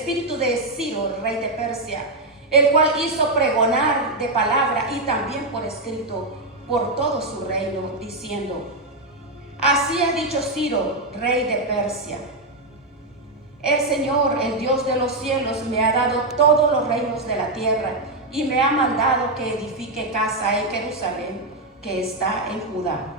espíritu de Ciro, rey de Persia, el cual hizo pregonar de palabra y también por escrito por todo su reino, diciendo: así ha dicho Ciro, rey de Persia: el Señor, el Dios de los cielos, me ha dado todos los reinos de la tierra y me ha mandado que edifique casa en Jerusalén, que está en Judá.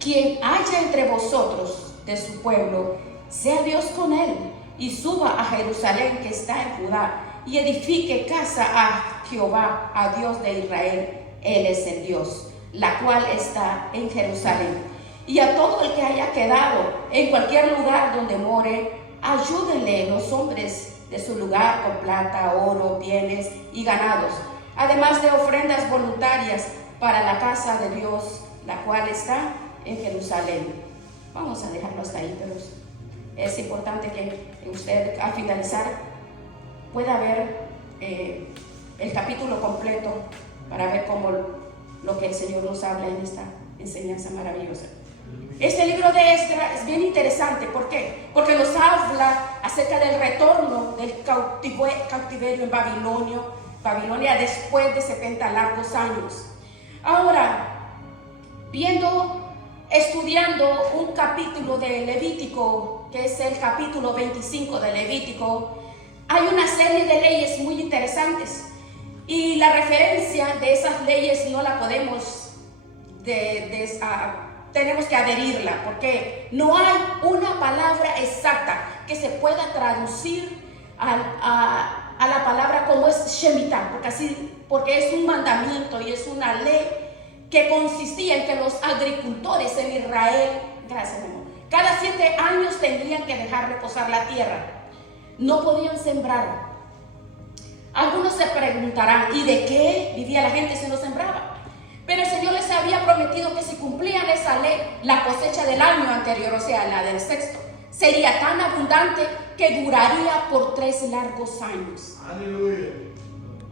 Quien haya entre vosotros de su pueblo, sea Dios con él, y suba a Jerusalén, que está en Judá, y edifique casa a Jehová, a Dios de Israel. Él es el Dios, la cual está en Jerusalén. Y a todo el que haya quedado en cualquier lugar donde more, ayúdenle los hombres de su lugar con plata, oro, bienes y ganados, además de ofrendas voluntarias para la casa de Dios, la cual está en Jerusalén. Vamos a dejarlo hasta ahí, pero es importante que usted, al finalizar, pueda ver el capítulo completo para ver cómo lo que el Señor nos habla en esta enseñanza maravillosa. Este libro de Esdras es bien interesante. ¿Por qué? Porque nos habla acerca del retorno del cautiverio en Babilonia después de 70 largos años. Ahora, estudiando un capítulo de Levítico, que es el capítulo 25 de Levítico, hay una serie de leyes muy interesantes, y la referencia de esas leyes no la podemos tenemos que adherirla, porque no hay una palabra exacta que se pueda traducir a la palabra como es Shemitah, porque es un mandamiento y es una ley que consistía en que los agricultores en Israel, gracias amor, cada 7 años tendrían que dejar reposar la tierra, no podían sembrar. Algunos se preguntarán, ¿y de qué vivía la gente si no sembraba? Pero el Señor les había prometido que si cumplían esa ley, la cosecha del año anterior, o sea, la del sexto, sería tan abundante que duraría por 3 largos años. Aleluya.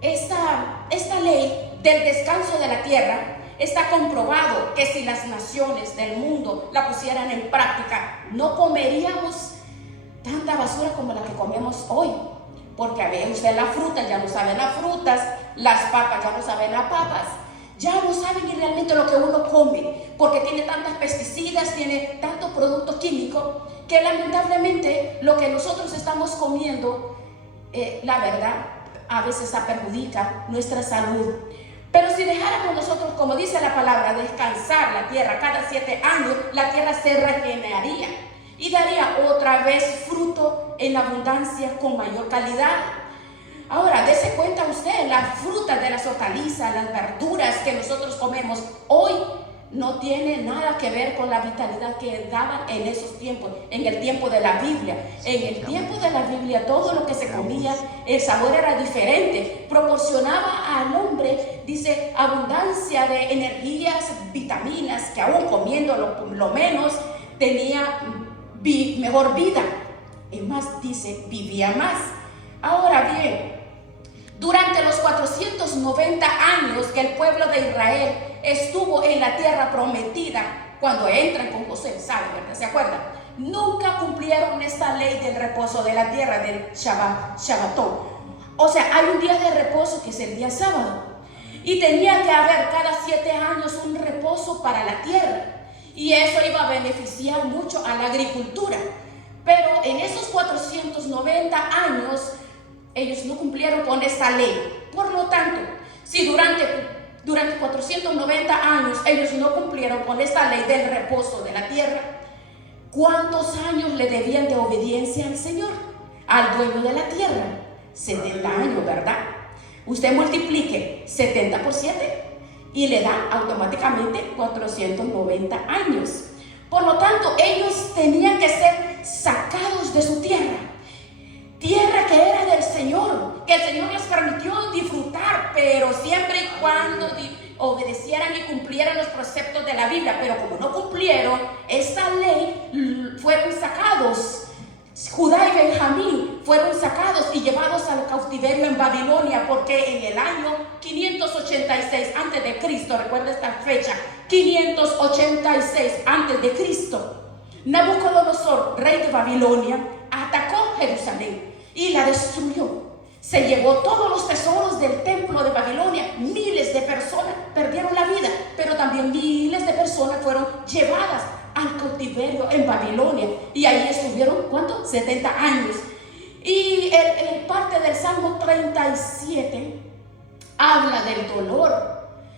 Esta ley del descanso de la tierra está comprobado que si las naciones del mundo la pusieran en práctica, no comeríamos tanta basura como la que comemos hoy. Porque a ver, usted la fruta ya no saben las frutas, las papas ya no saben las papas, ya no saben ni realmente lo que uno come, porque tiene tantas pesticidas, tiene tantos productos químicos, que lamentablemente lo que nosotros estamos comiendo, la verdad, a veces perjudica nuestra salud. Pero si dejáramos nosotros, como dice la palabra, descansar la tierra cada 7 años, la tierra se regeneraría y daría otra vez fruto en abundancia con mayor calidad. Ahora, dése cuenta usted, las frutas de las hortalizas, las verduras que nosotros comemos hoy no tiene nada que ver con la vitalidad que daban en esos tiempos, en el tiempo de la Biblia. En el tiempo de la Biblia, todo lo que se comía, el sabor era diferente, proporcionaba al hombre, dice, abundancia de energías, vitaminas, que aún comiendo lo menos, tenía mejor vida. Y más dice, vivía más. Ahora bien, durante los 490 años que el pueblo de Israel estuvo en la tierra prometida, cuando entran con José, ¿saben? ¿Se acuerdan? Nunca cumplieron esta ley del reposo de la tierra, del Shabbatón. O sea, hay un día de reposo que es el día sábado. Y tenía que haber cada 7 años un reposo para la tierra. Y eso iba a beneficiar mucho a la agricultura. Pero en esos 490 años, ellos no cumplieron con esta ley. Por lo tanto, si durante 490 años ellos no cumplieron con esta ley del reposo de la tierra, ¿cuántos años le debían de obediencia al Señor, al dueño de la tierra? 70 años, ¿verdad? Usted multiplique 70 por 7 y le da automáticamente 490 años. Por lo tanto, ellos tenían que ser sacados de su tierra que era del Señor, que el Señor les permitió disfrutar, pero siempre y cuando obedecieran y cumplieran los preceptos de la Biblia. Pero como no cumplieron esta ley, fueron sacados. Judá y Benjamín fueron sacados y llevados al cautiverio en Babilonia, porque en el año 586 antes de Cristo, recuerda esta fecha, 586 antes de Cristo, Nabucodonosor, rey de Babilonia, atacó Jerusalén. y la destruyó. Se llevó todos los tesoros del templo de Babilonia. Miles de personas perdieron la vida, pero también miles de personas fueron llevadas al cautiverio en Babilonia. Y ahí estuvieron, ¿cuánto? 70 años. Y el parte del Salmo 37 habla del dolor,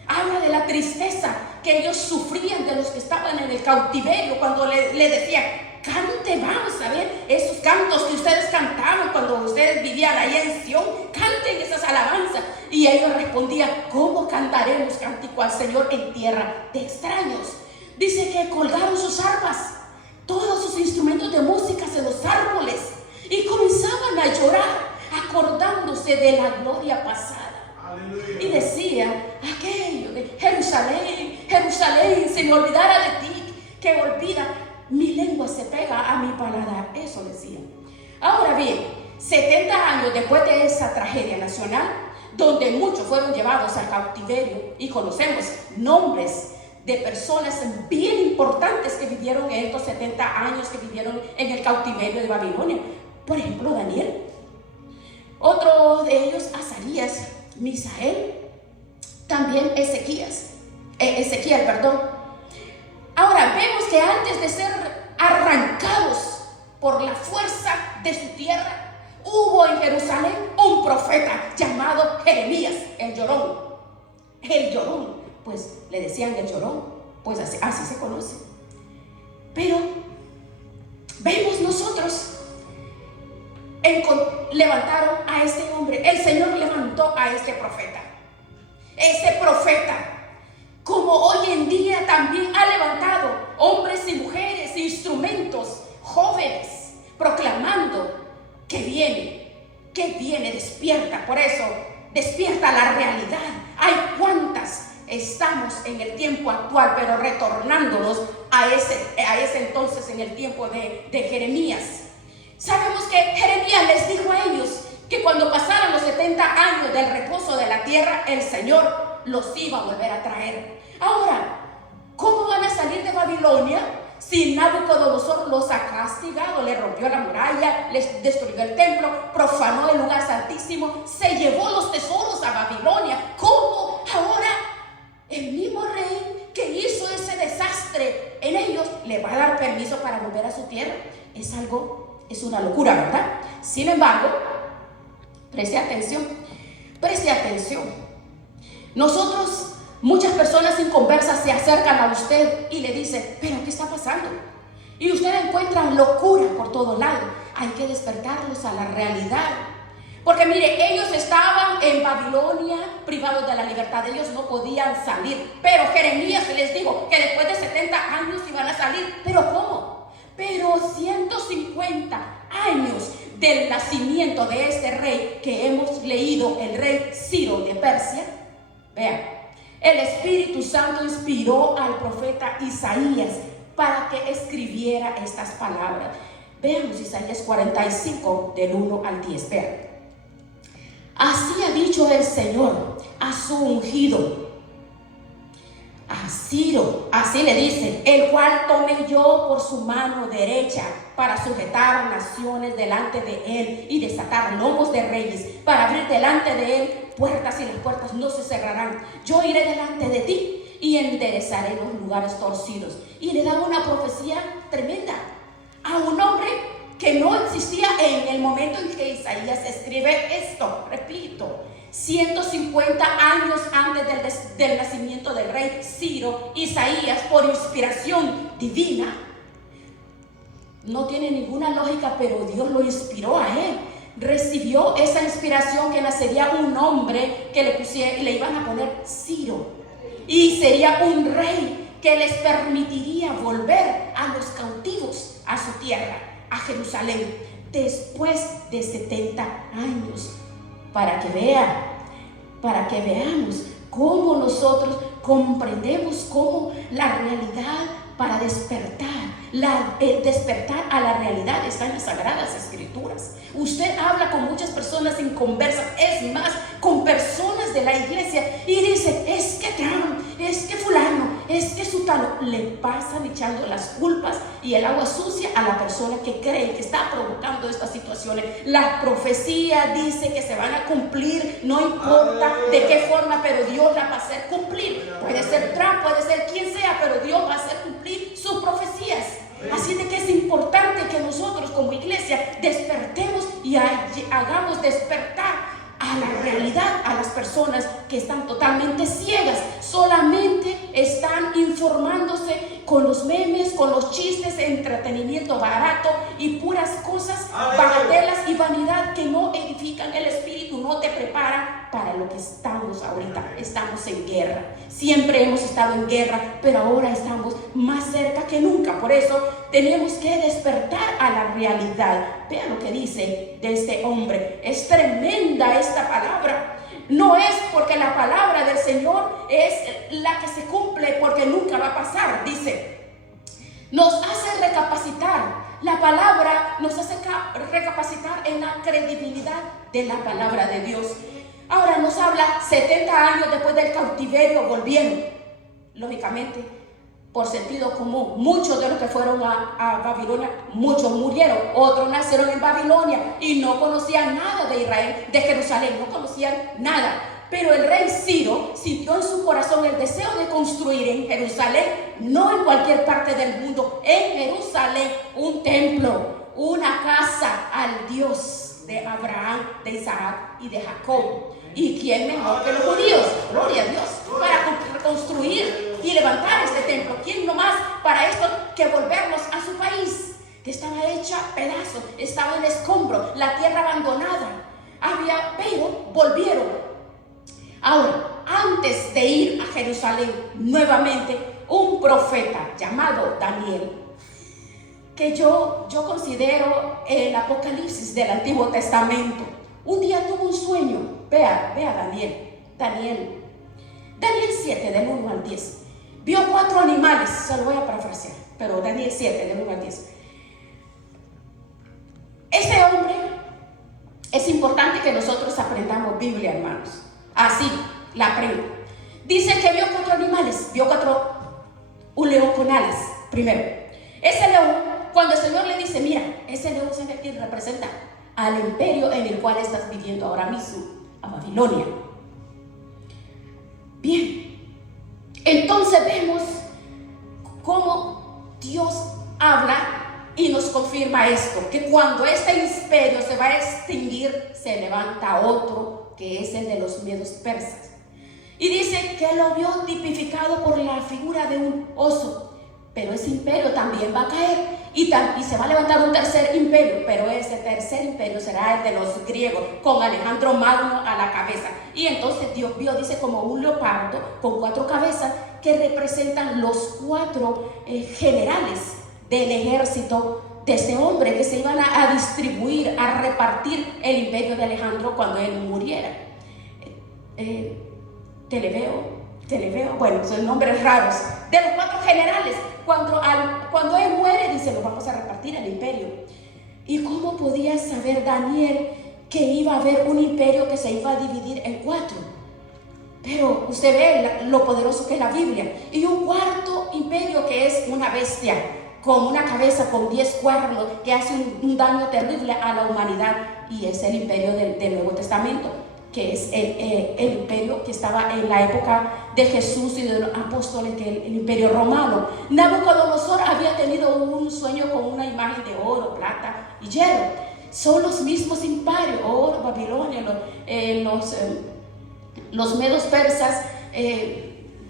habla de la tristeza que ellos sufrían de los que estaban en el cautiverio, cuando le decían: cante, vamos a ver esos cantos que ustedes cantaban cuando ustedes vivían allá en Sión, canten esas alabanzas. Y ellos respondían: ¿cómo cantaremos cántico al Señor en tierra de extraños? Dice que colgaron sus arpas, todos sus instrumentos de música en los árboles, y comenzaban a llorar, acordándose de la gloria pasada. Aleluya. Y decían aquello de: Jerusalén, Jerusalén, si me olvidara de ti, que olvida, mi lengua se pega a mi paladar. Eso decían. Ahora bien, 70 años después de esa tragedia nacional, donde muchos fueron llevados al cautiverio, y conocemos nombres de personas bien importantes que vivieron en estos 70 años que vivieron en el cautiverio de Babilonia. Por ejemplo, Daniel. Otro de ellos, Azarías, Misael, también Ezequiel. Ahora vemos que antes de ser arrancados por la fuerza de su tierra, hubo en Jerusalén un profeta llamado Jeremías, el llorón. El llorón, pues le decían el llorón, pues así se conoce. Pero vemos nosotros, levantaron a este hombre. El Señor levantó a este profeta. Ese profeta, como hoy en día también ha levantado hombres y mujeres, instrumentos, jóvenes, proclamando que viene, despierta. Por eso, despierta la realidad. Hay cuantas estamos en el tiempo actual, pero retornándonos a ese entonces, en el tiempo de Jeremías. Sabemos que Jeremías les dijo a ellos que cuando pasaran los 70 años del reposo de la tierra, el Señor los iba a volver a traer. Ahora, ¿cómo van a salir de Babilonia si Nabucodonosor los ha castigado? Le rompió la muralla, les destruyó el templo, profanó el lugar santísimo, se llevó los tesoros a Babilonia. ¿Cómo ahora el mismo rey que hizo ese desastre en ellos le va a dar permiso para volver a su tierra? Es una locura, ¿verdad? Sin embargo, preste atención. Nosotros, muchas personas inconversas se acercan a usted y le dicen: ¿pero qué está pasando? Y usted encuentra locura por todos lados. Hay que despertarlos a la realidad. Porque mire, ellos estaban en Babilonia privados de la libertad. Ellos no podían salir. Pero Jeremías les dijo que después de 70 años iban a salir. ¿Pero cómo? Pero 150 años del nacimiento de este rey que hemos leído, el rey Ciro de Persia. Vean, el Espíritu Santo inspiró al profeta Isaías para que escribiera estas palabras. Veamos Isaías 45 del 1 al 10. Vean: así ha dicho el Señor a su ungido, a Ciro, así le dice, el cual tomé yo por su mano derecha para sujetar naciones delante de él y desatar lomos de reyes, para abrir delante de él puertas, y las puertas no se cerrarán. Yo iré delante de ti y enderezaré los lugares torcidos. Y le daba una profecía tremenda a un hombre que no existía en el momento en que Isaías escribe esto. Repito, 150 años antes del nacimiento del rey Ciro, Isaías, por inspiración divina, no tiene ninguna lógica, pero Dios lo inspiró a él. Recibió esa inspiración que nacería un hombre que le iban a poner Ciro, y sería un rey que les permitiría volver a los cautivos a su tierra, a Jerusalén, después de 70 años. Para que veamos cómo nosotros comprendemos cómo la realidad para despertar. Despertar a la realidad está en las Sagradas Escrituras. Usted habla con muchas personas inconversas, es más, con personas de la iglesia, y dice, es que Trump, es que fulano, es que sutano. Le pasan echando las culpas y el agua sucia a la persona que cree que está provocando estas situaciones. La profecía dice que se van a cumplir, no importa de qué forma, pero Dios la va a hacer cumplir. Puede ser Trump, puede ser quien sea, pero Dios va a hacer cumplir sus profecías. Así de que es importante que nosotros como iglesia despertemos y hagamos despertar a la realidad a las personas que están totalmente ciegas, solamente están informándose con los memes, con los chistes, entretenimiento barato y puras cosas bagatelas y vanidad que no edifican el espíritu, no te preparan para lo que estamos ahorita. Estamos en guerra, siempre hemos estado en guerra, pero ahora estamos más cerca que nunca. Por eso tenemos que despertar a la realidad. Vean lo que dice de este hombre, es tremenda esta palabra. No es porque la palabra del Señor es la que se cumple, porque nunca va a pasar. Dice, nos hace recapacitar. La palabra nos hace recapacitar en la credibilidad de la palabra de Dios. Ahora nos habla 70 años después del cautiverio volvieron. Lógicamente, por sentido común, muchos de los que fueron a Babilonia, muchos murieron, otros nacieron en Babilonia y no conocían nada de Israel, de Jerusalén, no conocían nada. Pero el rey Ciro sintió en su corazón el deseo de construir en Jerusalén, no en cualquier parte del mundo, en Jerusalén, un templo, una casa al Dios de Abraham, de Isaac y de Jacob. ¿Y quién mejor que los judíos? Gloria a Dios, para reconstruir y levantar este templo. ¿Quién nomás para esto que volvernos a su país, que estaba hecha pedazos, estaba en escombro, la tierra abandonada? Pero volvieron. Ahora, antes de ir a Jerusalén nuevamente, un profeta llamado Daniel, que yo considero el Apocalipsis del Antiguo Testamento, un día tuvo un sueño. Vea Daniel 7 del 1 al 10. Vio 4 animales, se lo voy a parafrasear, pero Daniel 7 del 1 al 10. Este hombre, es importante que nosotros aprendamos Biblia, hermanos. Así la aprendo. Dice que vio 4 animales, un león con alas, primero. Ese león, cuando el Señor le dice, mira, ese león se ve que representa al imperio en el cual estás viviendo ahora mismo, a Babilonia. Bien, entonces vemos cómo Dios habla y nos confirma esto, que cuando este imperio se va a extinguir, se levanta otro, que es el de los medos persas. Y dice que lo vio tipificado por la figura de un oso, pero ese imperio también va a caer. Y se va a levantar un tercer imperio, pero ese tercer imperio será el de los griegos, con Alejandro Magno a la cabeza. Y entonces Dios vio, dice, como un leopardo con 4 cabezas que representan los 4 generales del ejército de ese hombre, que se iban a distribuir, a repartir el imperio de Alejandro cuando él muriera. Televeo, bueno, son nombres raros, de los 4 generales. Cuando él muere, dice, lo vamos a repartir el imperio. ¿Y cómo podía saber Daniel que iba a haber un imperio que se iba a dividir en 4? Pero usted ve lo poderoso que es la Biblia. Y un cuarto imperio que es una bestia, con una cabeza con 10 cuernos, que hace un daño terrible a la humanidad. Y es el imperio del Nuevo Testamento, que es el imperio que estaba en la época de Jesús y de los apóstoles, que es el imperio romano. Nabucodonosor había tenido un sueño con una imagen de oro, plata y hierro. Son los mismos imperios, oro, Babilonia, los medos persas.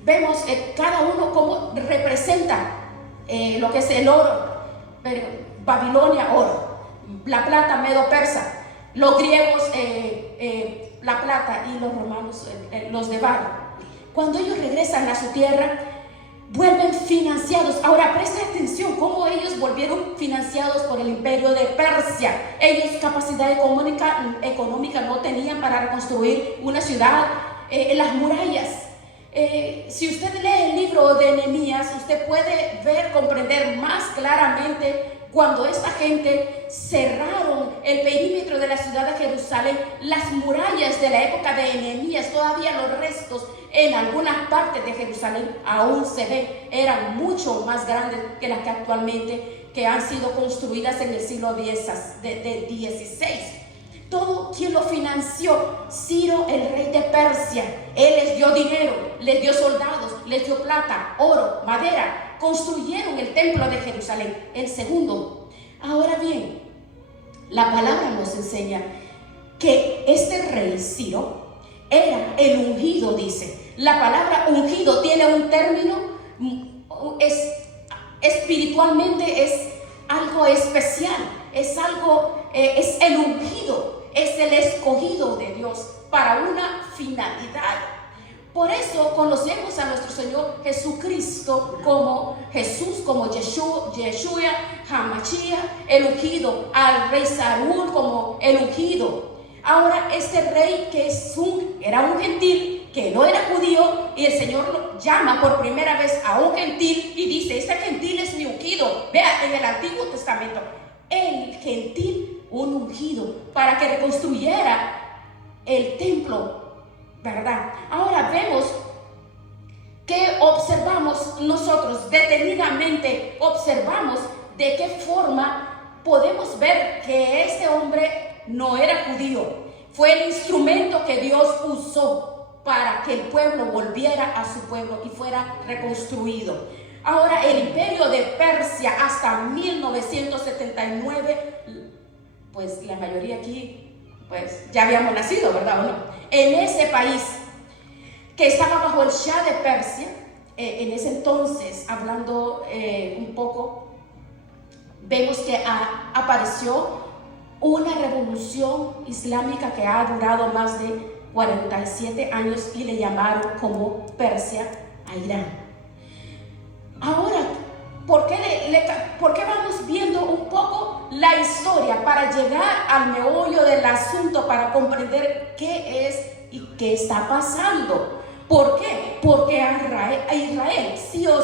Vemos cada uno como representa lo que es el oro, pero Babilonia, oro, la plata, medo persa, los griegos, la plata, y los romanos, los de barro. Cuando ellos regresan a su tierra, vuelven financiados. Ahora presten atención cómo ellos volvieron financiados por el imperio de Persia. Ellos capacidad económica no tenían para reconstruir una ciudad, las murallas. si usted lee el libro de Nehemías, usted puede ver, comprender más claramente cuando esta gente cerraron el perímetro de la ciudad de Jerusalén. Las murallas de la época de Nehemías, todavía los restos en algunas partes de Jerusalén aún se ven, eran mucho más grandes que las que actualmente que han sido construidas en el siglo XVI. Todo quien lo financió, Ciro, el rey de Persia. Él les dio dinero, les dio soldados, les dio plata, oro, madera. Construyeron el templo de Jerusalén, el segundo. Ahora bien, la palabra nos enseña que este rey Ciro era el ungido, dice. La palabra ungido tiene un término, espiritualmente es algo especial, es algo, es el ungido. Es el escogido de Dios para una finalidad. Por eso conocemos a nuestro Señor Jesucristo como Jesús, como Yeshua, Hamashia, el ungido, al rey Saúl como el ungido. Ahora este rey que era un gentil, que no era judío, y el Señor lo llama por primera vez a un gentil y dice: este gentil es mi ungido. Vea, en el Antiguo Testamento, el gentil, un ungido, para que reconstruyera el templo, ¿verdad? Ahora vemos que observamos nosotros, detenidamente observamos de qué forma podemos ver que este hombre no era judío. Fue el instrumento que Dios usó para que el pueblo volviera a su pueblo y fuera reconstruido. Ahora el imperio de Persia hasta 1979, pues la mayoría aquí pues ya habíamos nacido, ¿verdad o no? En ese país que estaba bajo el Shah de Persia, en ese entonces, hablando un poco, vemos que apareció una revolución islámica que ha durado más de 47 años y le llamaron como Persia a Irán. Ahora, ¿por qué vamos viendo un poco la historia para llegar al meollo del asunto, para comprender qué es y qué está pasando? ¿Por qué? Porque a Israel sí o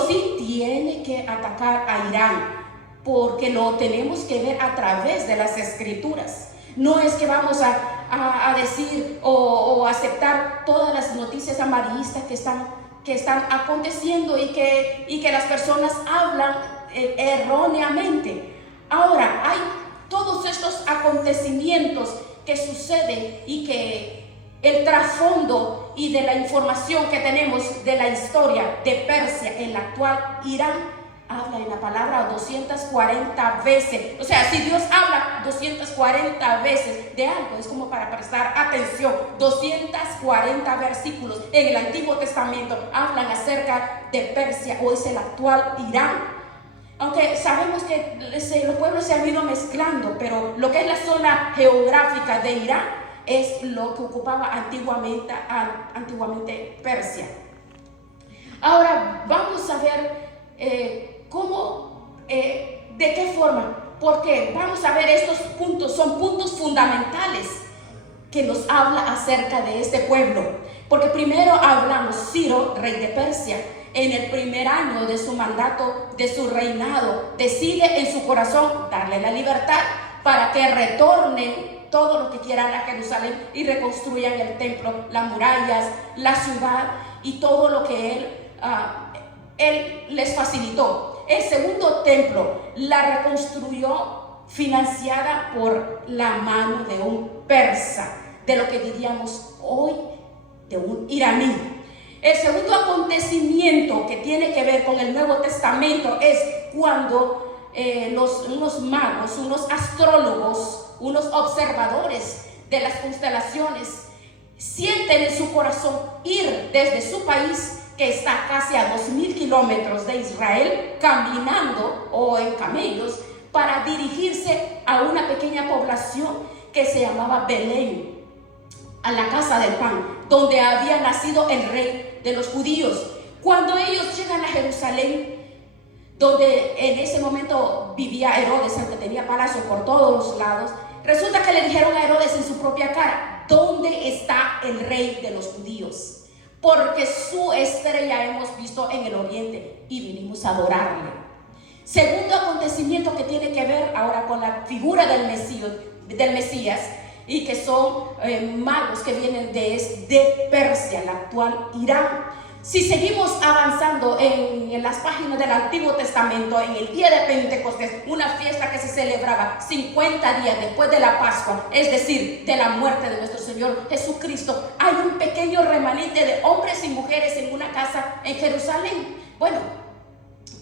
sí tiene que atacar a Irán, porque lo tenemos que ver a través de las escrituras. No es que vamos a decir o aceptar todas las noticias amarillistas que están aconteciendo y que las personas hablan erróneamente. Ahora, hay todos estos acontecimientos que suceden y que el trasfondo y de la información que tenemos de la historia de Persia en la actual Irán habla en la palabra 240 veces. O sea, si Dios habla 240 veces de algo, es como para prestar atención. 240 versículos en el Antiguo Testamento hablan acerca de Persia, o es el actual Irán. Aunque sabemos que los pueblos se han ido mezclando, pero lo que es la zona geográfica de Irán es lo que ocupaba antiguamente Persia. Ahora vamos a ver de qué forma, porque vamos a ver estos puntos, son puntos fundamentales que nos habla acerca de este pueblo. Porque primero hablamos, Ciro, rey de Persia, en el primer año de su mandato, de su reinado, decide en su corazón darle la libertad para que retornen todo lo que quieran a Jerusalén y reconstruyan el templo, las murallas, la ciudad y todo lo que él les facilitó. El segundo templo la reconstruyó financiada por la mano de un persa, de lo que diríamos hoy de un iraní. El segundo acontecimiento que tiene que ver con el Nuevo Testamento es cuando unos magos, unos astrólogos, unos observadores de las constelaciones sienten en su corazón ir desde su país, que está casi a 2000 kilómetros de Israel, caminando o en camellos, para dirigirse a una pequeña población que se llamaba Belén, a la casa del pan, donde había nacido el rey de los judíos. Cuando ellos llegan a Jerusalén, donde en ese momento vivía Herodes, aunque tenía palacio por todos los lados, resulta que le dijeron a Herodes en su propia cara: ¿dónde está el rey de los judíos? porque su estrella hemos visto en el oriente y vinimos a adorarle. Segundo acontecimiento que tiene que ver ahora con la figura del Mesías, y que son magos que vienen de Persia, la actual Irán. Si seguimos avanzando en las páginas del Antiguo Testamento, en el día de Pentecostés, una fiesta que se celebraba 50 días después de la Pascua, es decir, de la muerte de nuestro Señor Jesucristo, hay un pequeño remanente de hombres y mujeres en una casa en Jerusalén. Bueno,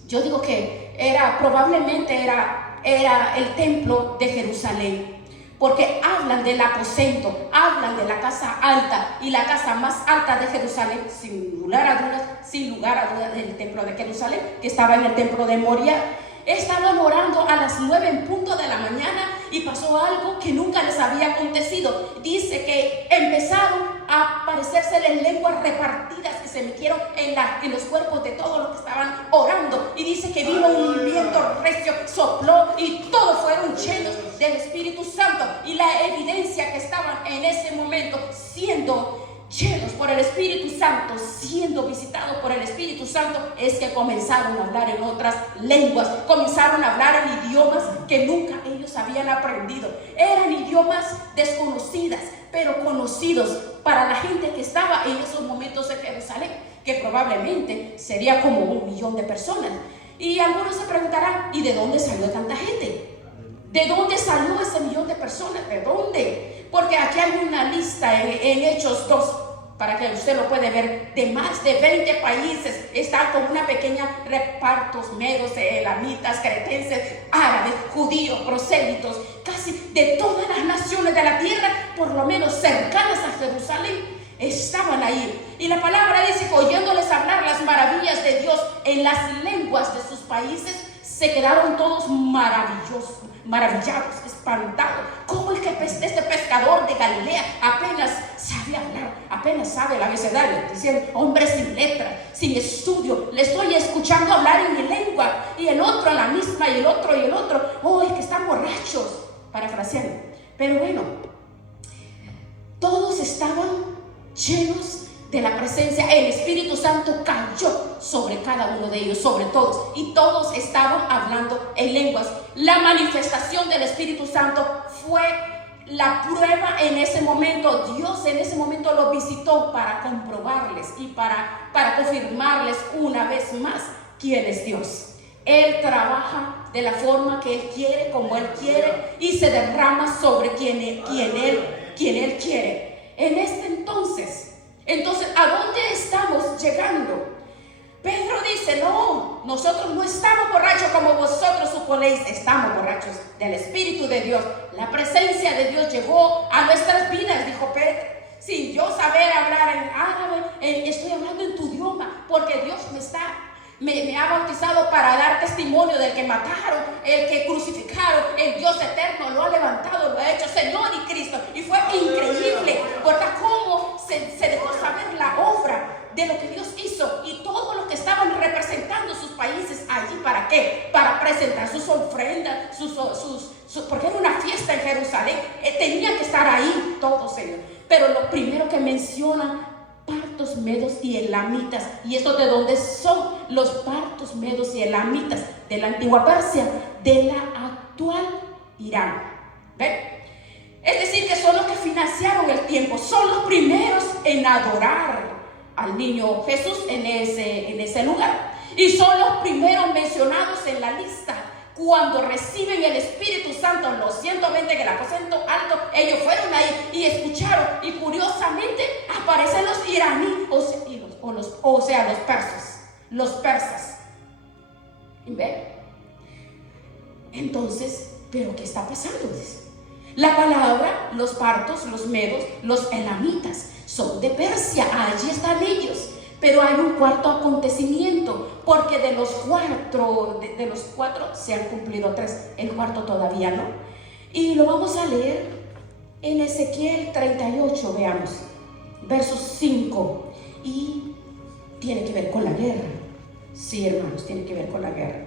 yo digo que probablemente era el templo de Jerusalén, porque hablan del aposento, hablan de la casa alta, y la casa más alta de Jerusalén, sin lugar a dudas, del templo de Jerusalén, que estaba en el templo de Moria. Estaban orando a las 9 en punto de la mañana y pasó algo que nunca les había acontecido. Dice que empezaron a aparecérseles lenguas repartidas que se metieron en los cuerpos de todos los que estaban orando. Y dice que vino un viento recio, sopló y todos fueron llenos del Espíritu Santo. Y la evidencia que estaban en ese momento siendo llenos por el Espíritu Santo, siendo visitados por el Espíritu Santo, es que comenzaron a hablar en otras lenguas, comenzaron a hablar en idiomas que nunca ellos habían aprendido. Eran idiomas desconocidas, pero conocidos para la gente que estaba en esos momentos en Jerusalén, que probablemente sería como 1 millón de personas. Y algunos se preguntarán, ¿y de dónde salió tanta gente? ¿De dónde salió ese 1 millón de personas? ¿De dónde? Porque aquí hay una lista en Hechos 2, para que usted lo puede ver, de más de 20 países. Están con una pequeña repartos, medos, elamitas, cretenses, árabes, judíos, prosélitos, casi de todas las naciones de la tierra, por lo menos cercanas a Jerusalén, estaban ahí. Y la palabra dice que oyéndoles hablar las maravillas de Dios en las lenguas de sus países, se quedaron todos maravillados, espantados. ¿Cómo es que este pescador de Galilea apenas sabe hablar, apenas sabe el abecedario? Diciendo, hombre sin letra, sin estudio, le estoy escuchando hablar en mi lengua. Y el otro a la misma, y el otro, oh, es que están borrachos, parafraseando. Pero bueno, todos estaban llenos de la presencia. El Espíritu Santo cayó sobre cada uno de ellos, sobre todos, y todos estaban hablando en lenguas. La manifestación del Espíritu Santo fue la prueba en ese momento. Dios en ese momento lo visitó para comprobarles y para confirmarles una vez más quién es Dios. Él trabaja de la forma que Él quiere, como Él quiere, y se derrama sobre quien Él quiere. En este entonces, ¿a dónde estamos llegando? Pedro dice, no, nosotros no estamos borrachos como vosotros suponéis, estamos borrachos del Espíritu de Dios. La presencia de Dios llegó a nuestras vidas, dijo Pedro. Sin yo saber hablar en árabe, estoy hablando en tu idioma, porque Dios me ha bautizado para dar testimonio del que mataron, el que crucificaron, el Dios eterno lo ha levantado, lo ha hecho Señor y Cristo. Y fue increíble, porque cómo se dejó saber la obra de lo que Dios hizo, y todos los que estaban representando sus países allí. ¿Para qué? Para presentar sus ofrendas, porque era una fiesta en Jerusalén, tenían que estar ahí todos ellos. Pero lo primero que mencionan, partos, medos y elamitas. ¿Y esto de dónde son? Los partos, medos y elamitas de la antigua Persia, de la actual Irán. ¿Ven? Es decir, que son los que financiaron el tiempo, son los primeros en adorar al niño Jesús en ese lugar, y son los primeros mencionados en la lista. Cuando reciben el Espíritu Santo, los 120 en el aposento alto, ellos fueron ahí y escucharon, y curiosamente aparecen los iraníes, o sea, los persas. ¿Ven? Entonces, ¿pero qué está pasando? La palabra, los partos, los medos, los elamitas, son de Persia, allí están ellos. Pero hay un cuarto acontecimiento, porque de los cuatro se han cumplido 3, el cuarto todavía no. Y lo vamos a leer en Ezequiel 38, veamos, versos 5, y tiene que ver con la guerra. Sí, hermanos, tiene que ver con la guerra.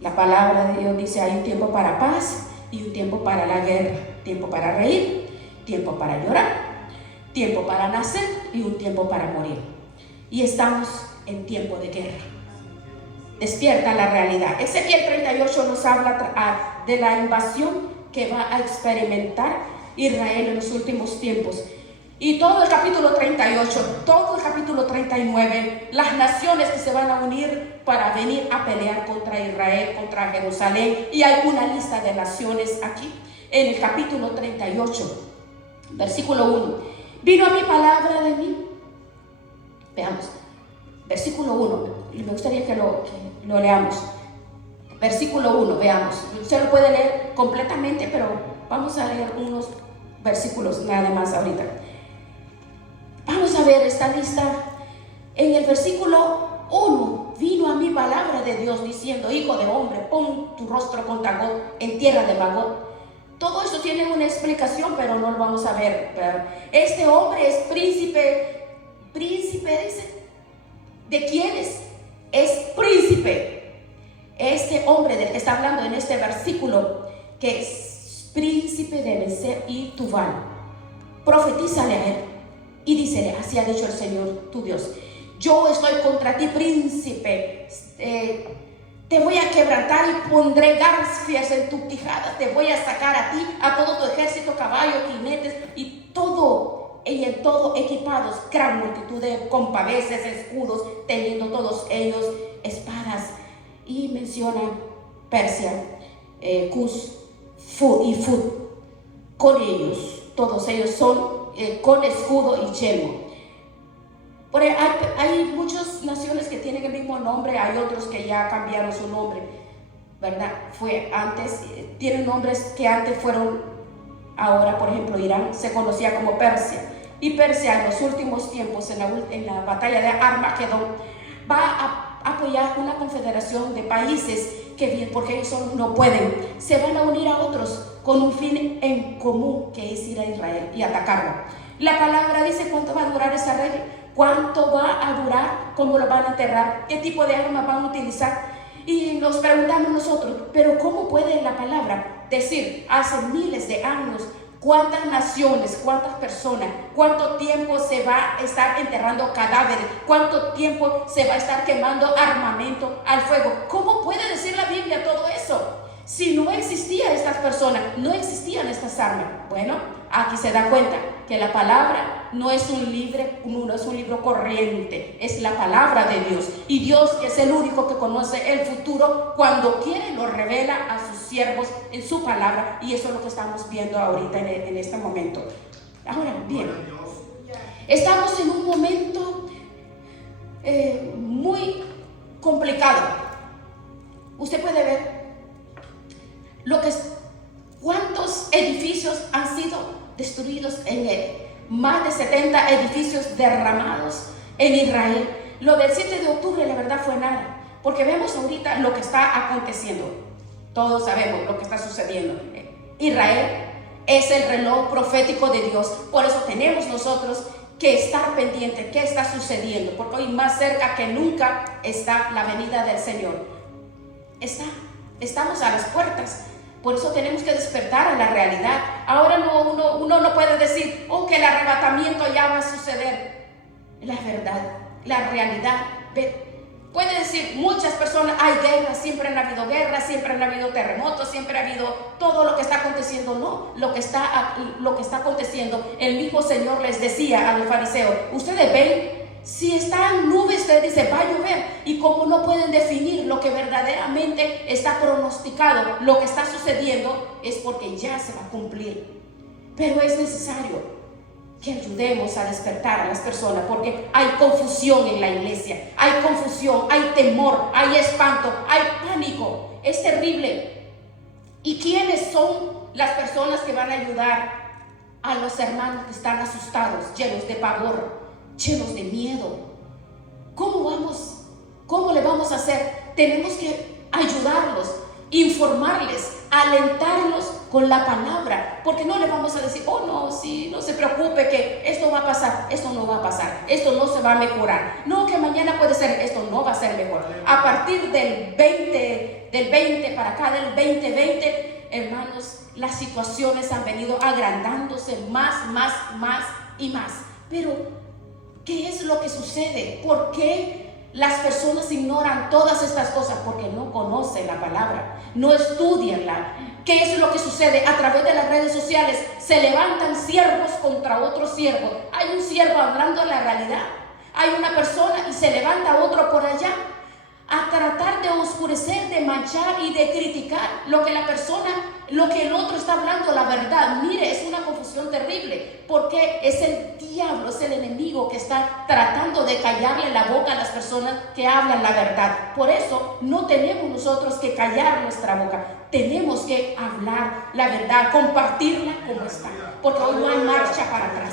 La palabra de Dios dice, hay un tiempo para paz y un tiempo para la guerra, tiempo para reír, tiempo para llorar. tiempo para nacer y un tiempo para morir. Y estamos en tiempo de guerra. Despierta la realidad. Ezequiel 38 nos habla de la invasión que va a experimentar Israel en los últimos tiempos. Y todo el capítulo 38, todo el capítulo 39, las naciones que se van a unir para venir a pelear contra Israel, contra Jerusalén. Y hay una lista de naciones aquí. En el capítulo 38, versículo 1. Vino a mi palabra de mí. Veamos. Versículo 1. Y me gustaría que lo leamos. Versículo 1, veamos. Usted lo puede leer completamente, pero vamos a leer unos versículos nada más ahorita. Vamos a ver esta lista. En el versículo 1, vino a mi palabra de Dios diciendo: hijo de hombre, pon tu rostro contra Gog en tierra de Magog. Todo esto tiene una explicación, pero no lo vamos a ver. Este hombre es príncipe. Príncipe, dice. ¿De quién es? Es príncipe. Este hombre del que está hablando en este versículo, que es príncipe de Beser y Tubal. Profetízale a él y dícele: así ha dicho el Señor tu Dios: yo estoy contra ti, príncipe. Te voy a quebrantar y pondré garfias en tu quijada. Te voy a sacar a ti, a todo tu ejército, caballos, jinetes y todo, y en todo equipados, gran multitud de compaveses, escudos, teniendo todos ellos espadas. Y menciona Persia, Cus, Fud y Fud. Con ellos, todos ellos son con escudo y yelmo. Hay muchas naciones que tienen el mismo nombre, hay otros que ya cambiaron su nombre, ¿verdad? Fue antes, tienen nombres que antes fueron, ahora por ejemplo Irán se conocía como Persia, y Persia en los últimos tiempos, en la batalla de Armagedón, va a apoyar una confederación de países que bien, porque ellos no pueden, se van a unir a otros con un fin en común, que es ir a Israel y atacarlo. La palabra dice cuánto va a durar esa regla. ¿Cuánto va a durar? ¿Cómo lo van a enterrar? ¿Qué tipo de armas van a utilizar? Y nos preguntamos nosotros, ¿pero cómo puede la palabra decir hace miles de años cuántas naciones, cuántas personas, cuánto tiempo se va a estar enterrando cadáveres, cuánto tiempo se va a estar quemando armamento al fuego? ¿Cómo puede decir la Biblia todo eso? Si no existían estas personas, no existían estas armas. Bueno, aquí se da cuenta que la palabra no es un libro corriente, es la palabra de Dios. Y Dios, que es el único que conoce el futuro, cuando quiere lo revela a sus siervos en su palabra. Y eso es lo que estamos viendo ahorita en este momento. Ahora bien, estamos en un momento muy complicado. Usted puede ver cuántos edificios han sido destruidos en él. Más de 70 edificios derramados en Israel. Lo del 7 de octubre la verdad fue nada, porque vemos ahorita lo que está aconteciendo. Todos sabemos lo que está sucediendo. Israel es el reloj profético de Dios. Por eso tenemos nosotros que estar pendientes qué está sucediendo, porque hoy más cerca que nunca está la venida del Señor. Estamos a las puertas. Por eso tenemos que despertar a la realidad. Ahora uno no puede decir, que el arrebatamiento ya va a suceder. La verdad, la realidad. Puede decir muchas personas, hay guerras, siempre han habido guerras, siempre han habido terremotos, siempre ha habido todo lo que está aconteciendo. No, lo que está aconteciendo, el mismo Señor les decía a los fariseos: ustedes ven, si están nubes, usted dice va a llover, y como no pueden definir lo que verdaderamente está pronosticado, lo que está sucediendo, es porque ya se va a cumplir. Pero es necesario que ayudemos a despertar a las personas, porque hay confusión en la iglesia, hay confusión, hay temor, hay espanto, hay pánico. Es terrible. ¿Y quiénes son las personas que van a ayudar a los hermanos que están asustados, llenos de pavor, llenos de miedo? ¿Cómo le vamos a hacer? Tenemos que ayudarlos, informarles, alentarlos con la palabra, porque no le vamos a decir, no se preocupe que esto va a pasar, esto no va a pasar, esto no se va a mejorar, no, que mañana puede ser, esto no va a ser mejor. A partir del 20 para acá, del 2020, hermanos, las situaciones han venido agrandándose más, y más. Pero, ¿qué es lo que sucede? ¿Por qué las personas ignoran todas estas cosas? Porque no conocen la palabra, no estudianla. ¿Qué es lo que sucede? A través de las redes sociales se levantan siervos contra otros siervos. Hay un siervo hablando la realidad, hay una persona y se levanta otro por allá a tratar de oscurecer, de manchar y de criticar lo que la persona, lo que el otro está hablando, la verdad. Mire, es una confusión terrible, porque es el diablo, es el enemigo que está tratando de callarle la boca a las personas que hablan la verdad. Por eso no tenemos nosotros que callar nuestra boca, tenemos que hablar la verdad, compartirla como está, porque hoy no hay marcha para atrás.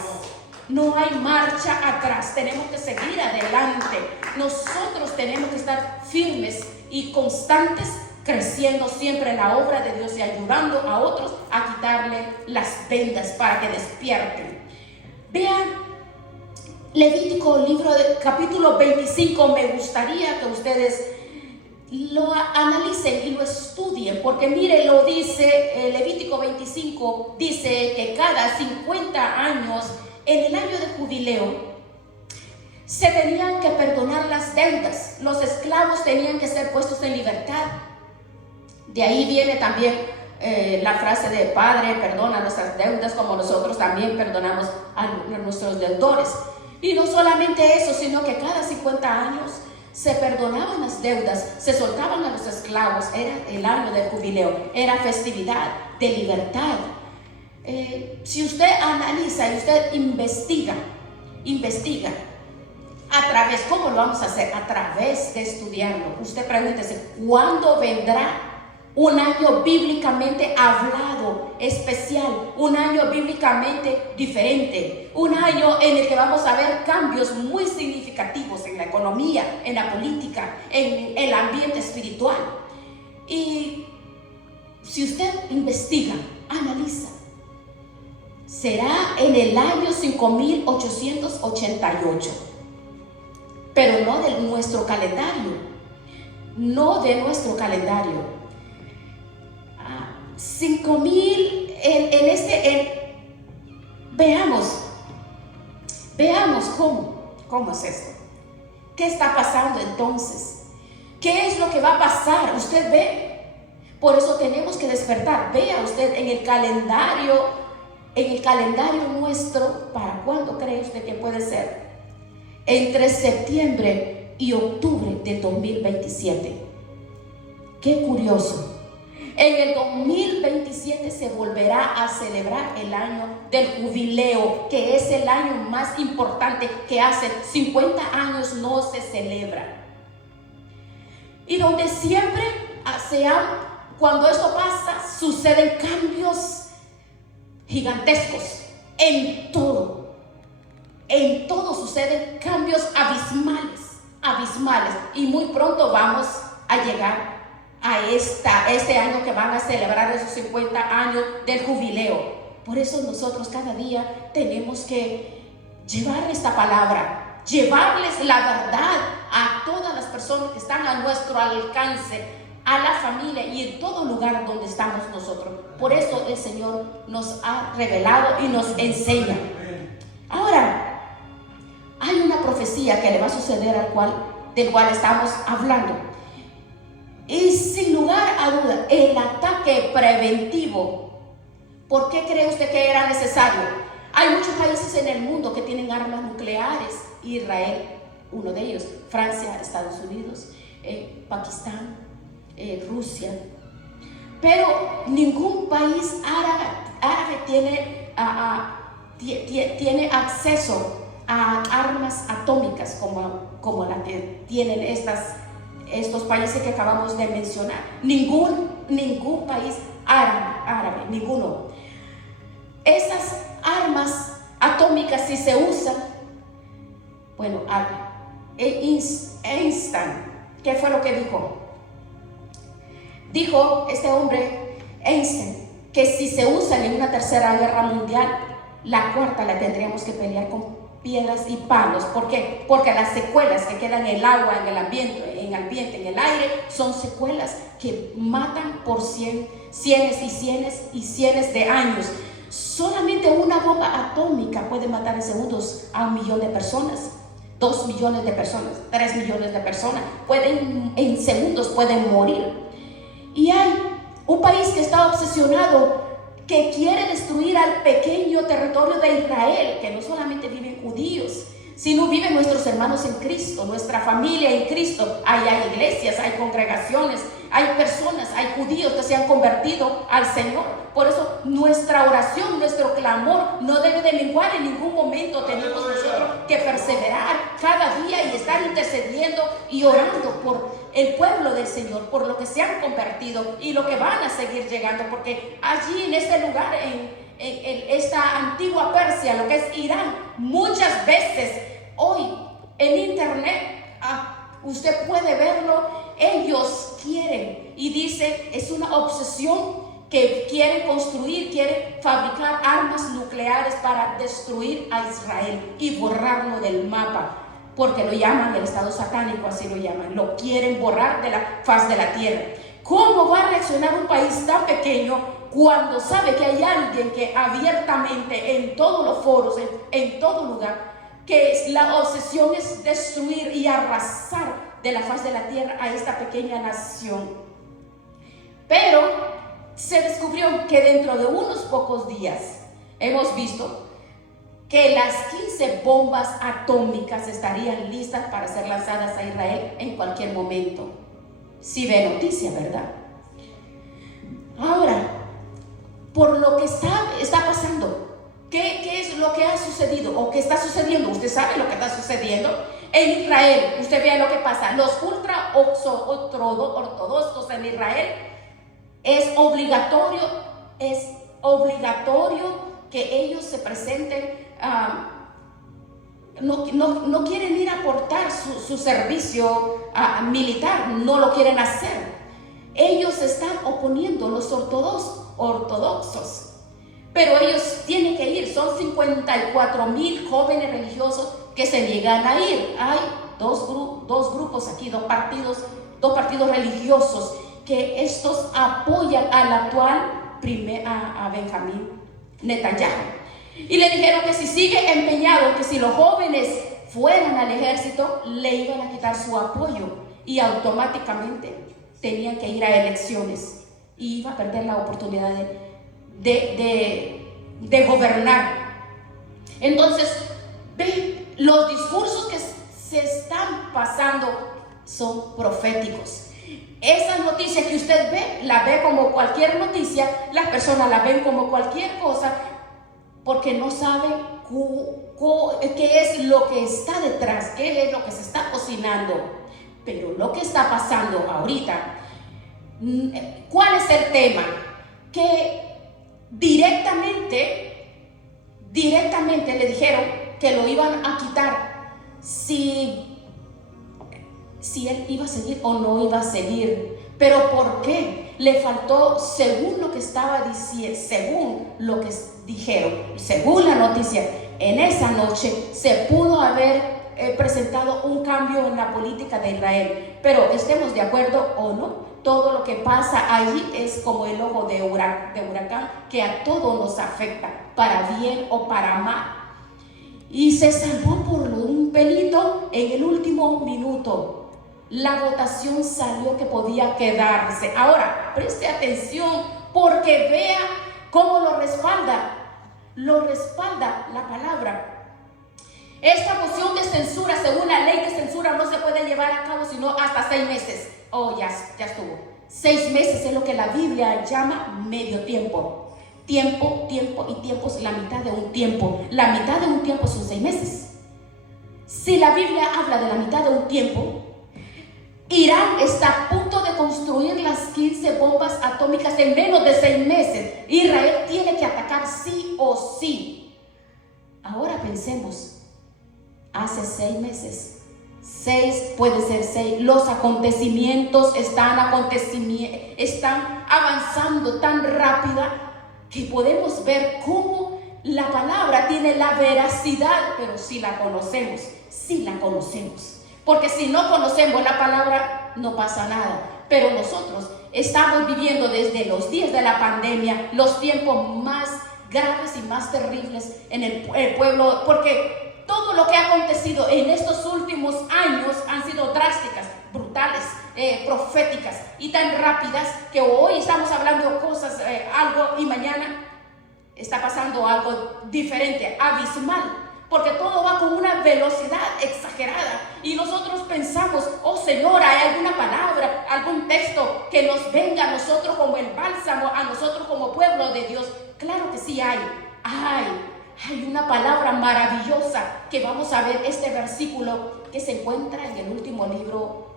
No hay marcha atrás, tenemos que seguir adelante. Nosotros tenemos que estar firmes y constantes, creciendo siempre en la obra de Dios y ayudando a otros a quitarle las vendas para que despierten. Vean Levítico, libro de capítulo 25. Me gustaría que ustedes lo analicen y lo estudien, porque mire, lo dice Levítico 25, dice que cada 50 años, en el año de jubileo, se tenían que perdonar las deudas. Los esclavos tenían que ser puestos en libertad. De ahí viene también la frase de: Padre, perdona nuestras deudas como nosotros también perdonamos a nuestros deudores. Y no solamente eso, sino que cada 50 años se perdonaban las deudas, se soltaban a los esclavos. Era el año del jubileo, era festividad de libertad. Si usted analiza y usted investiga a través, ¿cómo lo vamos a hacer? A través de estudiarlo. Usted pregúntese: ¿cuándo vendrá un año bíblicamente hablado, especial? Un año bíblicamente diferente, un año en el que vamos a ver cambios muy significativos en la economía, en la política, en el ambiente espiritual. Y si usted investiga, analiza, será en el año 5888, pero no de nuestro calendario, no de nuestro calendario. 5000 veamos cómo es esto. ¿Qué está pasando entonces? ¿Qué es lo que va a pasar? Usted ve. Por eso tenemos que despertar. Vea usted en el calendario nuestro. ¿Para cuándo cree usted que puede ser? Entre septiembre y octubre del 2027. Qué curioso. En el 2027 se volverá a celebrar el año del jubileo, que es el año más importante, que hace 50 años no se celebra. Y donde siempre cuando esto pasa, suceden cambios gigantescos en todo. En todo suceden cambios abismales. Y muy pronto vamos a llegar a este año que van a celebrar esos 50 años del jubileo. Por eso nosotros cada día tenemos que llevar esta palabra, llevarles la verdad a todas las personas que están a nuestro alcance, a la familia y en todo lugar donde estamos nosotros. Por eso el Señor nos ha revelado y nos enseña. Ahora, hay una profecía que le va a suceder del cual estamos hablando. Y sin lugar a duda, el ataque preventivo. ¿Por qué cree usted que era necesario? Hay muchos países en el mundo que tienen armas nucleares. Israel, uno de ellos. Francia, Estados Unidos, Pakistán, Rusia. Pero ningún país árabe tiene acceso a armas atómicas como la que tienen estos países que acabamos de mencionar. Ningún país árabe, ninguno. Esas armas atómicas, si se usan, bueno, Einstein, ¿qué fue lo que dijo? Dijo este hombre, Einstein, que si se usan en una tercera guerra mundial, la cuarta la tendríamos que pelear con piedras y palos. ¿Por qué? Porque las secuelas que quedan en el agua, en el ambiente, en el aire, son secuelas que matan por cienes y cienes de años. Solamente una bomba atómica puede matar en segundos a 1 millón de personas, 2 millones de personas, 3 millones de personas. En segundos pueden morir. Y hay un país que está obsesionado, que quiere destruir al pequeño territorio de Israel, que no solamente viven judíos, sino viven nuestros hermanos en Cristo, nuestra familia en Cristo. Hay iglesias, hay congregaciones, hay personas, hay judíos que se han convertido al Señor. Por eso nuestra oración, nuestro clamor no debe de menguar en ningún momento. Tenemos nosotros que perseverar cada día y estar intercediendo y orando por el pueblo del Señor, por lo que se han convertido y lo que van a seguir llegando, porque allí en este lugar, en esta antigua Persia, lo que es Irán, muchas veces hoy en internet usted puede verlo. Ellos quieren, y dice, es una obsesión, que quieren construir, quieren fabricar armas nucleares para destruir a Israel y borrarlo del mapa, porque lo llaman el Estado satánico, así lo llaman. Lo quieren borrar de la faz de la tierra. ¿Cómo va a reaccionar un país tan pequeño cuando sabe que hay alguien que abiertamente, en todos los foros, en todo lugar, que la obsesión es destruir y arrasar de la faz de la tierra a esta pequeña nación? Pero se descubrió que dentro de unos pocos días hemos visto que las 15 bombas atómicas estarían listas para ser lanzadas a Israel en cualquier momento. Si ve noticia, ¿verdad? Ahora, por lo que está pasando, ¿qué es lo que ha sucedido o qué está sucediendo? Usted sabe lo que está sucediendo en Israel. Usted ve lo que pasa. Los ultra ortodoxos en Israel, es obligatorio que ellos se presenten. No quieren ir a aportar su servicio militar, no lo quieren hacer. Ellos se están oponiendo, los ortodoxos, pero ellos tienen que ir. Son 54,000 jóvenes religiosos que se niegan a ir. Hay dos grupos aquí, dos partidos religiosos, que estos apoyan al actual a Benjamín Netanyahu. Y le dijeron que si sigue empeñado, que si los jóvenes fueran al ejército, le iban a quitar su apoyo y automáticamente tenían que ir a elecciones y iba a perder la oportunidad de gobernar. Entonces, ve, los discursos que se están pasando son proféticos. Esas noticias que usted ve, la ve como cualquier noticia, las personas la ven como cualquier cosa, porque no saben qué es lo que está detrás, qué es lo que se está cocinando. Pero lo que está pasando ahorita, ¿cuál es el tema? Que directamente le dijeron que lo iban a quitar si él iba a seguir o no iba a seguir. ¿Pero por qué? Le faltó, según lo que estaba diciendo, según lo que dijeron, según la noticia, en esa noche se pudo haber presentado un cambio en la política de Israel. Pero estemos de acuerdo o no, todo lo que pasa allí es como el ojo de huracán que a todos nos afecta, para bien o para mal. Y se salvó por un pelito en el último minuto. La votación salió que podía quedarse. Ahora, preste atención, porque vea cómo lo respalda la palabra. Esta moción de censura, según la ley de censura, no se puede llevar a cabo sino hasta 6 meses. Ya estuvo. 6 meses es lo que la Biblia llama medio tiempo. Tiempo y tiempo es la mitad de un tiempo. La mitad de un tiempo son 6 meses. Si la Biblia habla de la mitad de un tiempo, Irán está a punto de construir las 15 bombas atómicas en menos de 6 meses. Israel tiene que atacar sí o sí. Ahora pensemos, hace 6 meses, 6, puede ser 6, los acontecimientos están avanzando tan rápida que podemos ver cómo la palabra tiene la veracidad, pero si la conocemos. Porque si no conocemos la palabra, no pasa nada. Pero nosotros estamos viviendo desde los días de la pandemia los tiempos más graves y más terribles en el pueblo, porque todo lo que ha acontecido en estos últimos años han sido drásticas, brutales, proféticas y tan rápidas que hoy estamos hablando cosas, algo, y mañana está pasando algo diferente, abismal. Porque todo va con una velocidad exagerada y nosotros pensamos, oh Señor, ¿hay alguna palabra, algún texto que nos venga a nosotros como el bálsamo, a nosotros como pueblo de Dios? Claro que sí hay. Hay una palabra maravillosa que vamos a ver, este versículo que se encuentra en el último libro,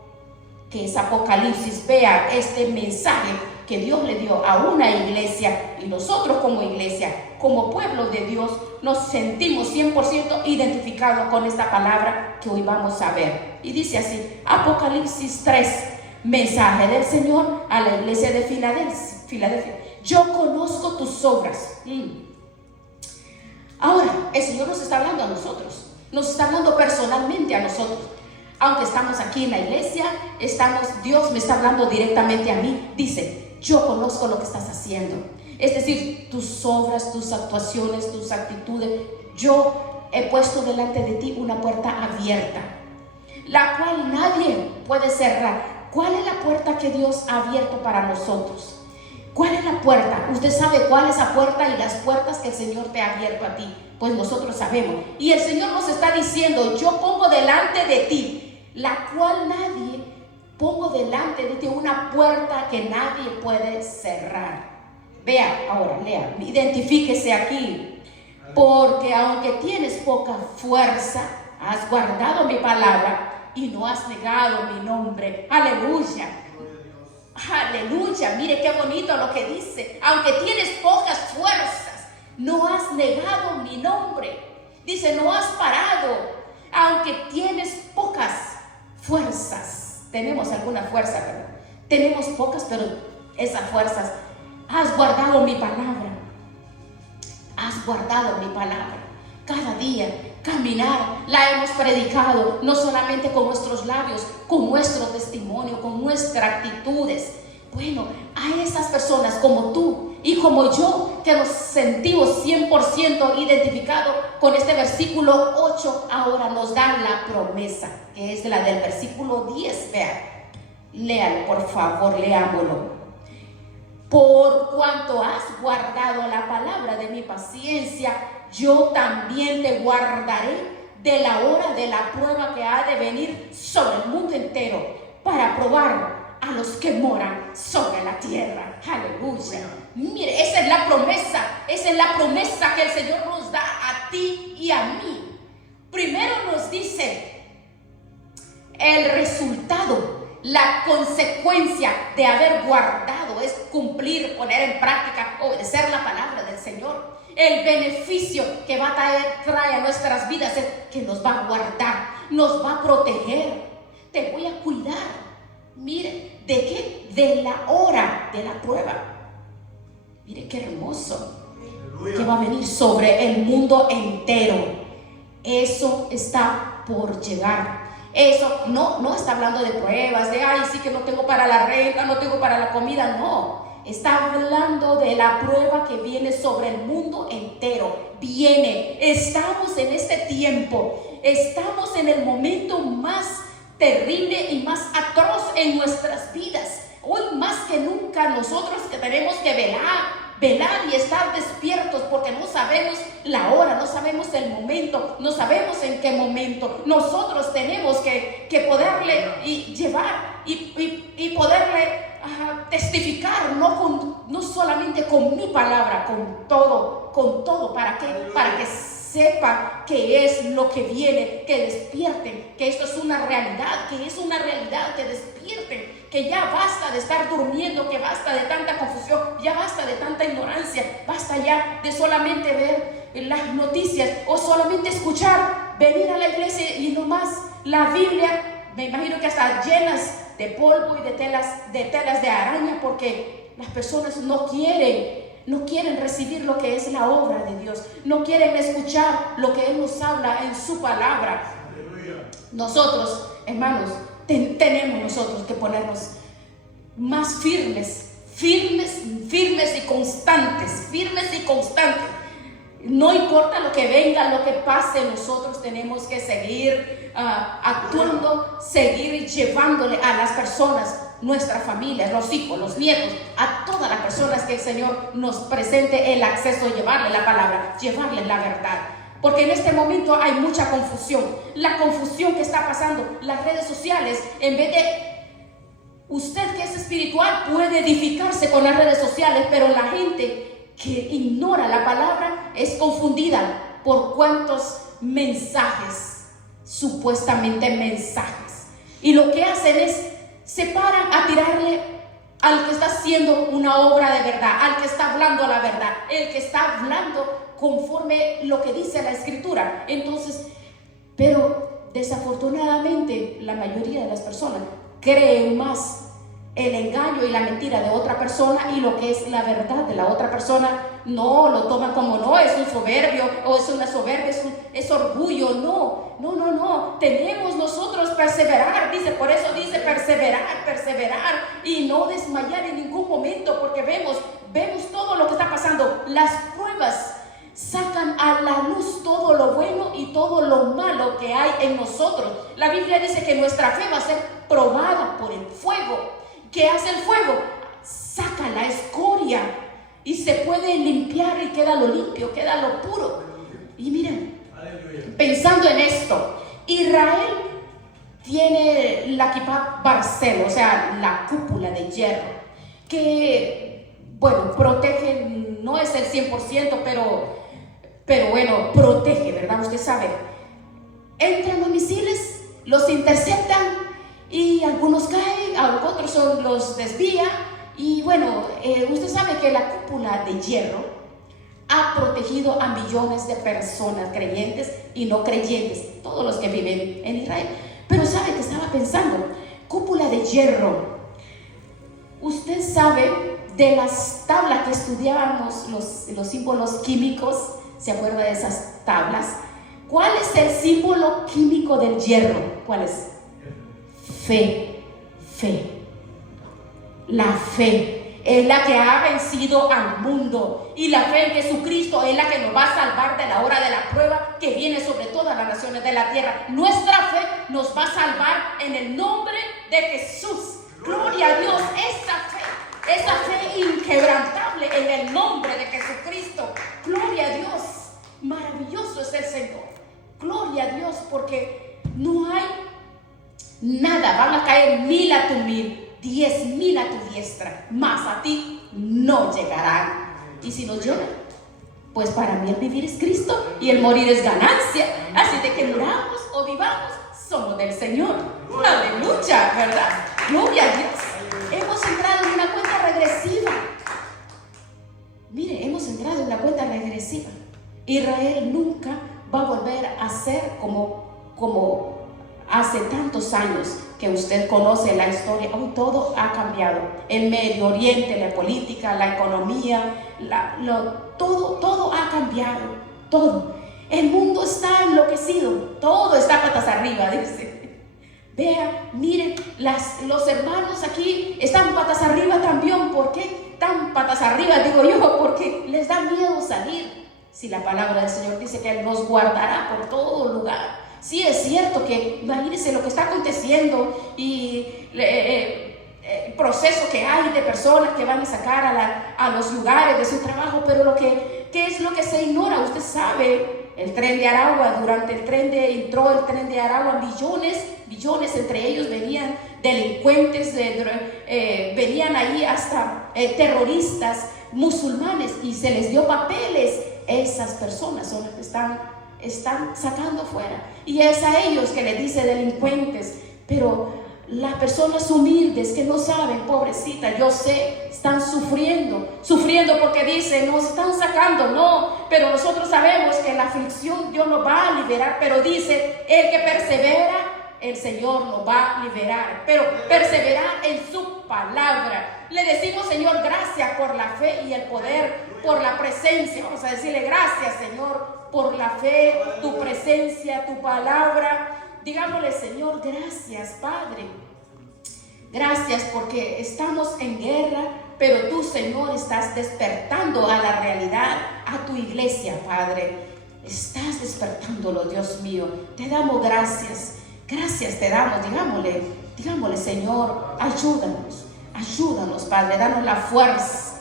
que es Apocalipsis. Vea este mensaje que Dios le dio a una iglesia, y nosotros como iglesia, como pueblo de Dios, nos sentimos 100% identificados con esta palabra que hoy vamos a ver. Y dice así, Apocalipsis 3, mensaje del Señor a la iglesia de Filadelfia. Yo conozco tus obras. Ahora, el Señor nos está hablando a nosotros, nos está hablando personalmente a nosotros. Aunque estamos aquí en la iglesia, Dios me está hablando directamente a mí. Dice, yo conozco lo que estás haciendo. Es decir, tus obras, tus actuaciones, tus actitudes. Yo he puesto delante de ti una puerta abierta, la cual nadie puede cerrar. ¿Cuál es la puerta que Dios ha abierto para nosotros? ¿Cuál es la puerta? Usted sabe cuál es esa puerta y las puertas que el Señor te ha abierto a ti. Pues nosotros sabemos. Y el Señor nos está diciendo, yo pongo delante de ti, la cual pongo delante de ti una puerta que nadie puede cerrar. Vea, ahora, lea, identifíquese aquí. Porque aunque tienes poca fuerza, has guardado mi palabra y no has negado mi nombre. Aleluya. Aleluya, mire qué bonito lo que dice. Aunque tienes pocas fuerzas, no has negado mi nombre. Dice, no has parado. Aunque tienes pocas fuerzas. Tenemos alguna fuerza, pero tenemos pocas, pero esas fuerzas. Has guardado mi palabra. Has guardado mi palabra. Cada día caminar, la hemos predicado, no solamente con nuestros labios, con nuestro testimonio, con nuestras actitudes. Bueno, hay esas personas como tú y como yo que nos sentimos 100% identificados con este versículo 8. Ahora nos dan la promesa, que es la del versículo 10. Vean, léalo por favor, leámoslo. Por cuanto has guardado la palabra de mi paciencia, yo también te guardaré de la hora de la prueba que ha de venir sobre el mundo entero, para probar a los que moran sobre la tierra. Aleluya. Mire, esa es la promesa que el Señor nos da a ti y a mí. Primero nos dice el resultado. La consecuencia de haber guardado es cumplir, poner en práctica, obedecer la palabra del Señor. El beneficio que va a traer a nuestras vidas es que nos va a guardar, nos va a proteger. Te voy a cuidar. Mire, ¿de qué? De la hora de la prueba. Mire qué hermoso. Aleluya. Que va a venir sobre el mundo entero. Eso está por llegar. Eso no está hablando de pruebas, de ay, sí que no tengo para la renta, no tengo para la comida, no. Está hablando de la prueba que viene sobre el mundo entero. Viene, estamos en este tiempo, estamos en el momento más terrible y más atroz en nuestras vidas. Hoy más que nunca nosotros que tenemos que velar y estar despiertos, porque no sabemos la hora, no sabemos el momento, no sabemos en qué momento. Nosotros tenemos que poderle y llevar y poderle testificar, no solamente con mi palabra, con todo. ¿Para qué? Para que sepa que es lo que viene, que despierten, que esto es una realidad, que despierten, que ya basta de estar durmiendo, que basta de tanta confusión, ya basta de tanta ignorancia, basta ya de solamente ver las noticias o solamente escuchar, venir a la iglesia y nomás la Biblia, me imagino que hasta llenas de polvo y de telas de araña, porque las personas no quieren recibir lo que es la obra de Dios, no quieren escuchar lo que Él nos habla en su palabra. Aleluya. Nosotros, hermanos, tenemos nosotros que ponernos más firmes y constantes, No importa lo que venga, lo que pase, nosotros tenemos que seguir actuando, seguir llevándole a las personas, nuestras familias, los hijos, los nietos, a todas las personas que el Señor nos presente el acceso a llevarle la palabra, llevarle la verdad. Porque en este momento hay mucha confusión. La confusión que está pasando, las redes sociales, en vez de usted que es espiritual puede edificarse con las redes sociales, pero la gente que ignora la palabra es confundida por cuantos mensajes, supuestamente mensajes. Y lo que hacen es, se paran a tirarle al que está haciendo una obra de verdad, al que está hablando la verdad, el que está hablando conforme lo que dice la Escritura. Entonces, pero desafortunadamente la mayoría de las personas creen más el engaño y la mentira de otra persona, y lo que es la verdad de la otra persona no lo toman como no, es un soberbio o es una soberbia, es orgullo. No, tenemos nosotros perseverar, dice, por eso dice perseverar y no desmayar en ningún momento, porque vemos todo lo que está pasando. Las pruebas sacan a la luz todo lo bueno y todo lo malo que hay en nosotros. La Biblia dice que nuestra fe va a ser probada por el fuego. ¿Qué hace el fuego? Saca la escoria y se puede limpiar y queda lo limpio, queda lo puro. Y miren, pensando en esto, Israel tiene la Kippah Barcel, o sea, la cúpula de hierro, que, bueno, protege, no es el 100%, pero bueno, protege, ¿verdad? Usted sabe, entran los misiles, los interceptan, y algunos caen, otros los desvían. Y bueno, usted sabe que la cúpula de hierro ha protegido a millones de personas, creyentes y no creyentes, todos los que viven en Israel. Pero sabe que estaba pensando, cúpula de hierro. Usted sabe de las tablas que estudiábamos, los símbolos químicos, ¿se acuerda de esas tablas? ¿Cuál es el símbolo químico del hierro? ¿Cuál es? Fe. La fe es la que ha vencido al mundo, y la fe en Jesucristo es la que nos va a salvar de la hora de la prueba que viene sobre todas las naciones de la tierra. Nuestra fe nos va a salvar en el nombre de Jesús. Gloria a Dios, esa fe inquebrantable en el nombre de Jesucristo. Gloria a Dios, maravilloso es el Señor. Gloria a Dios, porque no hay nada, van a caer 1000 a tu 1000, 10,000 a tu diestra, mas a ti no llegarán. Y si no llegan, pues para mí el vivir es Cristo y el morir es ganancia. Así de que muramos o vivamos, somos del Señor. Aleluya, ¿verdad? Gloria a Dios. Hemos entrado en una cuenta regresiva. Mire, hemos entrado en una cuenta regresiva. Israel nunca va a volver a ser como hace tantos años que usted conoce la historia. Hoy todo ha cambiado. El Medio Oriente, la política, la economía, todo ha cambiado. Todo. El mundo está enloquecido. Todo está patas arriba, dice. Vea, miren, los hermanos aquí están patas arriba también. ¿Por qué están patas arriba? Digo yo, porque les da miedo salir. Si la palabra del Señor dice que Él nos guardará por todo lugar. Sí, es cierto que imagínense lo que está aconteciendo y el proceso que hay de personas que van a sacar a los lugares de su trabajo, pero ¿qué es lo que se ignora? Usted sabe, el tren de Aragua, entró el tren de Aragua, millones, entre ellos venían delincuentes, venían ahí hasta terroristas musulmanes, y se les dio papeles. Esas personas son las que están sacando fuera, y es a ellos que les dice delincuentes. Pero las personas humildes que no saben, pobrecita, yo sé, están sufriendo porque dicen, nos están sacando, no, pero nosotros sabemos que en la aflicción Dios nos va a liberar. Pero dice, el que persevera, el Señor nos va a liberar, pero perseverar en su palabra. Le decimos, Señor, gracias por la fe y el poder, por la presencia. Vamos a decirle gracias, Señor, por la fe, tu presencia, tu palabra. Digámosle, Señor, gracias, Padre. Gracias porque estamos en guerra, pero tú, Señor, estás despertando a la realidad a tu iglesia, Padre. Estás despertándolo, Dios mío. Te damos gracias. Gracias te damos. Digámosle, Señor, ayúdanos, Padre. Danos la fuerza,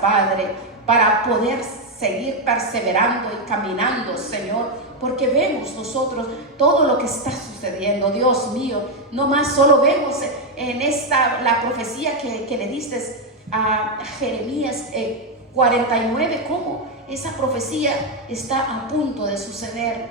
Padre, para poder seguir perseverando y caminando, Señor, porque vemos nosotros todo lo que está sucediendo, Dios mío. No más solo vemos en la profecía que le diste a Jeremías 49, cómo esa profecía está a punto de suceder.